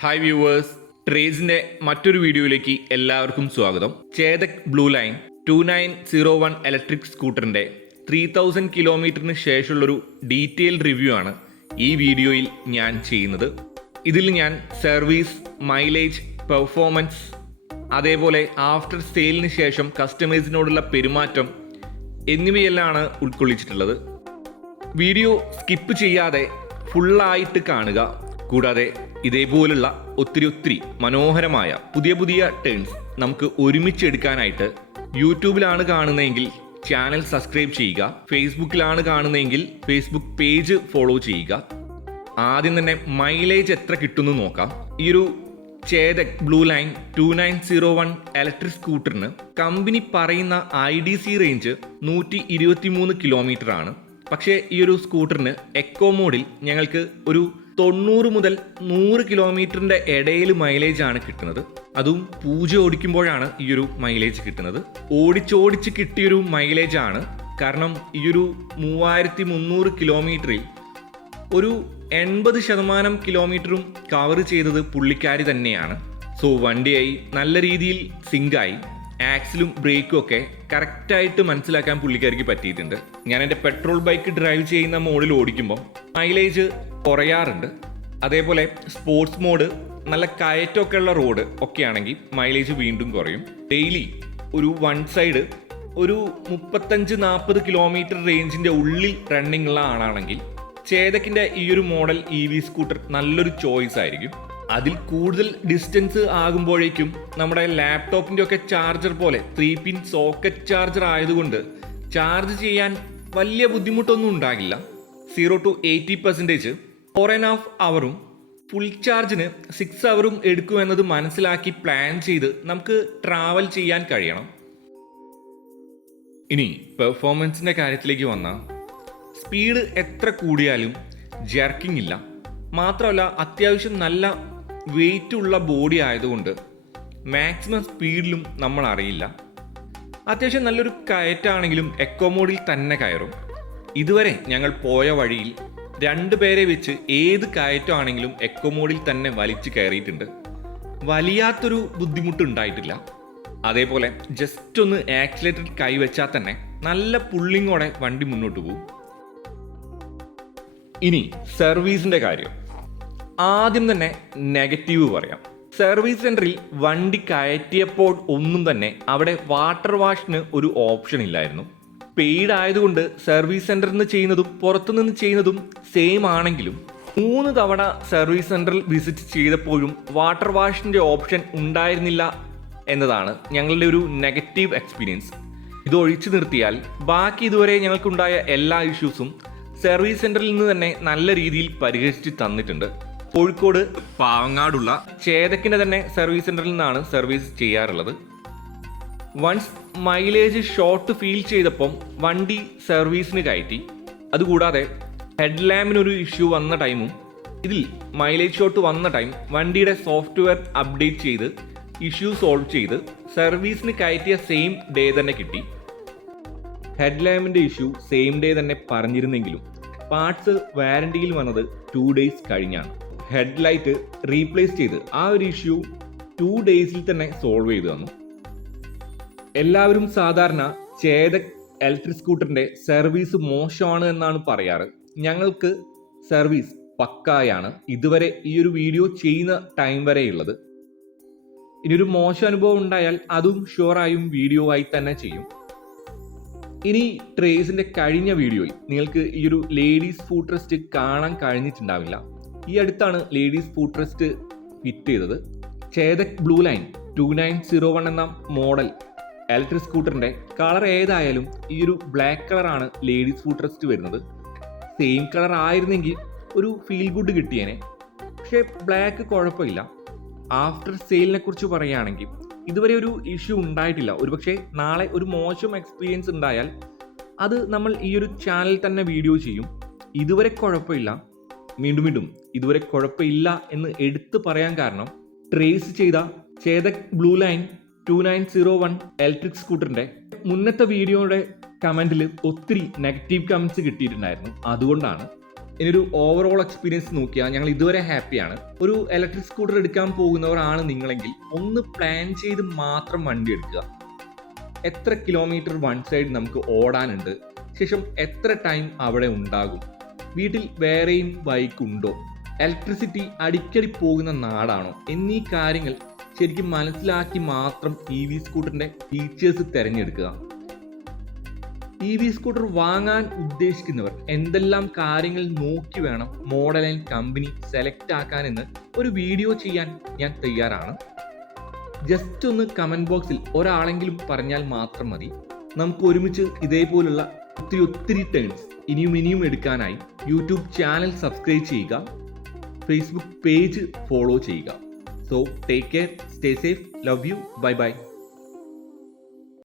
Hi viewers, ട്രേസിന്റെ മറ്റൊരു വീഡിയോയിലേക്ക് എല്ലാവർക്കും സ്വാഗതം. ചേതക് ബ്ലൂ ലൈൻ 2901 ഇലക്ട്രിക് സ്കൂട്ടറിന്റെ 3000 കിലോമീറ്ററിന് ശേഷമുള്ളൊരു ഡീറ്റെയിൽഡ് റിവ്യൂ ആണ് ഈ വീഡിയോയിൽ ഞാൻ ചെയ്യുന്നത്. ഇതിൽ ഞാൻ സർവീസ്, മൈലേജ്, പെർഫോമൻസ്, അതേപോലെ ആഫ്റ്റർ സെയിലിന് ശേഷം കസ്റ്റമേഴ്സിനോടുള്ള പെരുമാറ്റം എന്നിവയെല്ലാം ഉൾക്കൊള്ളിച്ചിട്ടുള്ളത്. വീഡിയോ സ്കിപ്പ് ചെയ്യാതെ ഫുള്ളായിട്ട് കാണുക. കൂടാതെ ഇതേപോലുള്ള ഒത്തിരി മനോഹരമായ പുതിയ ടേൺസ് നമുക്ക് ഒരുമിച്ച് എടുക്കാനായിട്ട് യൂട്യൂബിലാണ് കാണുന്നതെങ്കിൽ ചാനൽ സബ്സ്ക്രൈബ് ചെയ്യുക, ഫേസ്ബുക്കിലാണ് കാണുന്നതെങ്കിൽ ഫേസ്ബുക്ക് പേജ് ഫോളോ ചെയ്യുക. ആദ്യം തന്നെ മൈലേജ് എത്ര കിട്ടുമെന്ന് നോക്കാം. ഈ ഒരു ചേതക് ബ്ലൂ ലൈൻ 2901 ഇലക്ട്രിക് സ്കൂട്ടറിന് കമ്പനി പറയുന്ന IDC റേഞ്ച് 123 കിലോമീറ്റർ ആണ്. പക്ഷേ ഈ ഒരു സ്കൂട്ടറിന് എക്കോ മോഡിൽ ഞങ്ങൾക്ക് ഒരു 90 മുതൽ 100 കിലോമീറ്ററിൻ്റെ ഇടയിൽ മൈലേജ് ആണ് കിട്ടുന്നത്. അതും പൂജ ഓടിക്കുമ്പോഴാണ് ഈ ഒരു മൈലേജ് കിട്ടുന്നത്. ഓടിച്ചോടിച്ച് കിട്ടിയൊരു മൈലേജ് ആണ്. കാരണം ഈ ഒരു 3300 കിലോമീറ്ററിൽ ഒരു 80% കിലോമീറ്ററും കവർ ചെയ്തത് പുള്ളിക്കാരി തന്നെയാണ്. സോ വണ്ടിയായി നല്ല രീതിയിൽ സിങ്കായി, ആക്സിലും ബ്രേക്കും ഒക്കെ കറക്റ്റായിട്ട് മനസ്സിലാക്കാൻ പുള്ളിക്കാരിക്ക് പറ്റിയിട്ടുണ്ട്. ഞാൻ എൻ്റെ പെട്രോൾ ബൈക്ക് ഡ്രൈവ് ചെയ്യുന്ന മോഡിൽ ഓടിക്കുമ്പോൾ മൈലേജ് കുറയാറുണ്ട്. അതേപോലെ സ്പോർട്സ് മോഡ്, നല്ല കയറ്റമൊക്കെ ഉള്ള റോഡ് ഒക്കെ ആണെങ്കിൽ മൈലേജ് വീണ്ടും കുറയും. ഡെയിലി ഒരു വൺ സൈഡ് ഒരു 35-40 കിലോമീറ്റർ റേഞ്ചിൻ്റെ ഉള്ളിൽ റണ്ണിങ് ഉള്ള ആളാണെങ്കിൽ ചേതക്കിൻ്റെ ഈ ഒരു മോഡൽ EV സ്കൂട്ടർ നല്ലൊരു ചോയ്സ് ആയിരിക്കും. അതിൽ കൂടുതൽ ഡിസ്റ്റൻസ് ആകുമ്പോഴേക്കും നമ്മുടെ ലാപ്ടോപ്പിൻ്റെ ഒക്കെ ചാർജർ പോലെ 3-പിൻ സോക്കറ്റ് ചാർജർ ആയതുകൊണ്ട് ചാർജ് ചെയ്യാൻ വലിയ ബുദ്ധിമുട്ടൊന്നും ഉണ്ടാകില്ല. 0 to 80% 4.5 അവറും ഫുൾ ചാർജിന് 6 അവറും എടുക്കുമെന്നത് മനസ്സിലാക്കി പ്ലാൻ ചെയ്ത് നമുക്ക് ട്രാവൽ ചെയ്യാൻ കഴിയണം. ഇനി പെർഫോമൻസിൻ്റെ കാര്യത്തിലേക്ക് വന്നാൽ സ്പീഡ് എത്ര കൂടിയാലും ജർക്കിംഗ് ഇല്ല. മാത്രമല്ല അത്യാവശ്യം നല്ല വെയിറ്റ് ഉള്ള ബോഡി ആയതുകൊണ്ട് മാക്സിമം സ്പീഡിലും നമ്മൾ അറിയില്ല. അത്യാവശ്യം നല്ലൊരു കയറ്റാണെങ്കിലും എക്കോ മോഡിൽ തന്നെ കയറും. ഇതുവരെ ഞങ്ങൾ പോയ വഴിയിൽ 2 പേരെ വെച്ച് ഏത് കയറ്റമാണെങ്കിലും എക്കോ മോഡിൽ തന്നെ വലിച്ചു കയറിയിട്ടുണ്ട്. വലിയാത്തൊരു ബുദ്ധിമുട്ടുണ്ടായിട്ടില്ല. അതേപോലെ ജസ്റ്റ് ഒന്ന് ആക്സിലേറ്റർ കൈവച്ചാൽ തന്നെ നല്ല പുള്ളിങ്ങോടെ വണ്ടി മുന്നോട്ട് പോകും. ഇനി സർവീസിൻ്റെ കാര്യം. ആദ്യം തന്നെ നെഗറ്റീവ് പറയാം. സർവീസ് സെൻറ്ററിൽ വണ്ടി കയറ്റിയപ്പോൾ ഒന്നും തന്നെ അവിടെ വാട്ടർ വാഷിന് ഒരു ഓപ്ഷൻ ഇല്ലായിരുന്നു. പെയ്ഡ് ആയതുകൊണ്ട് സർവീസ് സെൻറ്ററിൽ നിന്ന് ചെയ്യുന്നതും പുറത്തുനിന്ന് ചെയ്യുന്നതും സെയിം ആണെങ്കിലും 3 തവണ സർവീസ് സെൻറ്ററിൽ വിസിറ്റ് ചെയ്തപ്പോഴും വാട്ടർ വാഷിൻ്റെ ഓപ്ഷൻ ഉണ്ടായിരുന്നില്ല എന്നതാണ് ഞങ്ങളുടെ ഒരു നെഗറ്റീവ് എക്സ്പീരിയൻസ്. ഇത് ഒഴിച്ചു നിർത്തിയാൽ ബാക്കി ഇതുവരെ ഞങ്ങൾക്കുണ്ടായ എല്ലാ ഇഷ്യൂസും സർവീസ് സെൻറ്ററിൽ നിന്ന് തന്നെ നല്ല രീതിയിൽ പരിഹരിച്ച് തന്നിട്ടുണ്ട്. കോഴിക്കോട് പാവങ്ങാടുള്ള ചേതക്കിൻ്റെ തന്നെ സർവീസ് സെൻറ്ററിൽ നിന്നാണ് സർവീസ് ചെയ്യാറുള്ളത്. വൺസ് മൈലേജ് ഷോർട്ട് ഫീൽ ചെയ്തപ്പം വണ്ടി സർവീസിന് കയറ്റി. അതുകൂടാതെ ഹെഡ് ലാമ്പിനൊരു ഇഷ്യൂ വന്ന ടൈമും ഇതിൽ മൈലേജ് ഷോർട്ട് വന്ന ടൈം വണ്ടിയുടെ സോഫ്റ്റ്വെയർ അപ്ഡേറ്റ് ചെയ്ത് ഇഷ്യൂ സോൾവ് ചെയ്ത് സർവീസിന് കയറ്റിയ സെയിം ഡേ തന്നെ കിട്ടി. ഹെഡ് ലാമ്പിൻ്റെ ഇഷ്യൂ സെയിം ഡേ തന്നെ പറഞ്ഞിരുന്നെങ്കിലും പാർട്സ് വാറണ്ടിയിൽ വന്നത് 2 ഡേയ്സ് കഴിഞ്ഞാണ്. ഹെഡ് ലൈറ്റ് റീപ്ലേസ് ചെയ്ത് ആ ഒരു ഇഷ്യൂ 2 ഡേയ്സിൽ തന്നെ സോൾവ് ചെയ്തു തന്നു. എല്ലാവരും സാധാരണ ചേതക് ഇലക്ട്രിക് സ്കൂട്ടറിൻ്റെ സർവീസ് മോശമാണ് എന്നാണ് പറയാറ്. ഞങ്ങൾക്ക് സർവീസ് പക്കായാണ് ഇതുവരെ ഈ ഒരു വീഡിയോ ചെയ്യുന്ന ടൈം വരെയുള്ളത്. ഇനിയൊരു മോശം അനുഭവം ഉണ്ടായാൽ അതും ഷുവറായും വീഡിയോ ആയി തന്നെ ചെയ്യും. ഇനി ട്രേസിൻ്റെ കഴിഞ്ഞ വീഡിയോയിൽ നിങ്ങൾക്ക് ഈ ഒരു ലേഡീസ് ഫുഡ് റെസ്റ്റ് കാണാൻ കഴിഞ്ഞിട്ടുണ്ടാവില്ല. ഈ അടുത്താണ് ലേഡീസ് ഫുഡ് റെസ്റ്റ് ഫിറ്റ് ചെയ്തത്. ചേതക് ബ്ലൂ ലൈൻ 2901 എന്ന മോഡൽ ഇലക്ട്രിക് സ്കൂട്ടറിൻ്റെ കളർ ഏതായാലും ഈ ഒരു ബ്ലാക്ക് കളറാണ് ലേഡീസ് ഫുഡ് റെസ്റ്റ് വരുന്നത്. സെയിം കളർ ആയിരുന്നെങ്കിൽ ഒരു ഫീൽ ഗുഡ് കിട്ടിയേനെ. പക്ഷേ ബ്ലാക്ക് കുഴപ്പമില്ല. ആഫ്റ്റർ സെയിലിനെ കുറിച്ച് പറയുകയാണെങ്കിൽ ഇതുവരെ ഒരു ഇഷ്യൂ ഉണ്ടായിട്ടില്ല. ഒരുപക്ഷെ നാളെ ഒരു മോശം എക്സ്പീരിയൻസ് ഉണ്ടായാൽ അത് നമ്മൾ ഈ ഒരു ചാനൽ തന്നെ വീഡിയോ ചെയ്യും. ഇതുവരെ കുഴപ്പമില്ല. വീണ്ടും ഇതുവരെ കുഴപ്പമില്ല എന്ന് എടുത്തു പറയാൻ കാരണം ട്രേസ് ചെയ്ത ചേതക് ബ്ലൂ ലൈൻ 2901 ഇലക്ട്രിക് സ്കൂട്ടറിൻ്റെ മുന്നത്തെ വീഡിയോയുടെ കമൻറ്റിൽ ഒത്തിരി നെഗറ്റീവ് കമൻറ്റ്സ് കിട്ടിയിട്ടുണ്ടായിരുന്നു. അതുകൊണ്ടാണ്. ഇതിനൊരു ഓവറോൾ എക്സ്പീരിയൻസ് നോക്കിയാൽ ഞങ്ങൾ ഇതുവരെ ഹാപ്പിയാണ്. ഒരു ഇലക്ട്രിക് സ്കൂട്ടർ എടുക്കാൻ പോകുന്നവരാണ് നിങ്ങളെങ്കിൽ ഒന്ന് പ്ലാൻ ചെയ്ത് മാത്രം വണ്ടി എടുക്കുക. എത്ര കിലോമീറ്റർ വൺ സൈഡ് നമുക്ക് ഓടാനുണ്ട്, ശേഷം എത്ര ടൈം അവിടെ ഉണ്ടാകും, വീട്ടിൽ വേറെയും ബൈക്ക് ഉണ്ടോ, ഇലക്ട്രിസിറ്റി അടിക്കടി പോകുന്ന നാടാണോ എന്നീ കാര്യങ്ങൾ ശരിക്കും മനസ്സിലാക്കി മാത്രം EV സ്കൂട്ടറിന്റെ ഫീച്ചേഴ്സ് തിരഞ്ഞെടുക്കുക. EV സ്കൂട്ടർ വാങ്ങാൻ ഉദ്ദേശിക്കുന്നവർ എന്തെല്ലാം കാര്യങ്ങൾ നോക്കി വേണം മോഡൽ ആൻഡ് കമ്പനി സെലക്ട് ആക്കാനെന്ന് ഒരു വീഡിയോ ചെയ്യാൻ ഞാൻ തയ്യാറാണ്. ജസ്റ്റ് ഒന്ന് കമന്റ് ബോക്സിൽ ഒരാളെങ്കിലും പറഞ്ഞാൽ മാത്രം മതി. നമുക്ക് ഒരുമിച്ച് ഇതേപോലുള്ള ഒത്തിരി ടേൺസ് ഇനിയും എടുക്കാനായി യൂട്യൂബ് ചാനൽ സബ്സ്ക്രൈബ് ചെയ്യുക, ഫേസ്ബുക്ക് പേജ് ഫോളോ ചെയ്യുക. So take care, stay safe, love you, bye bye.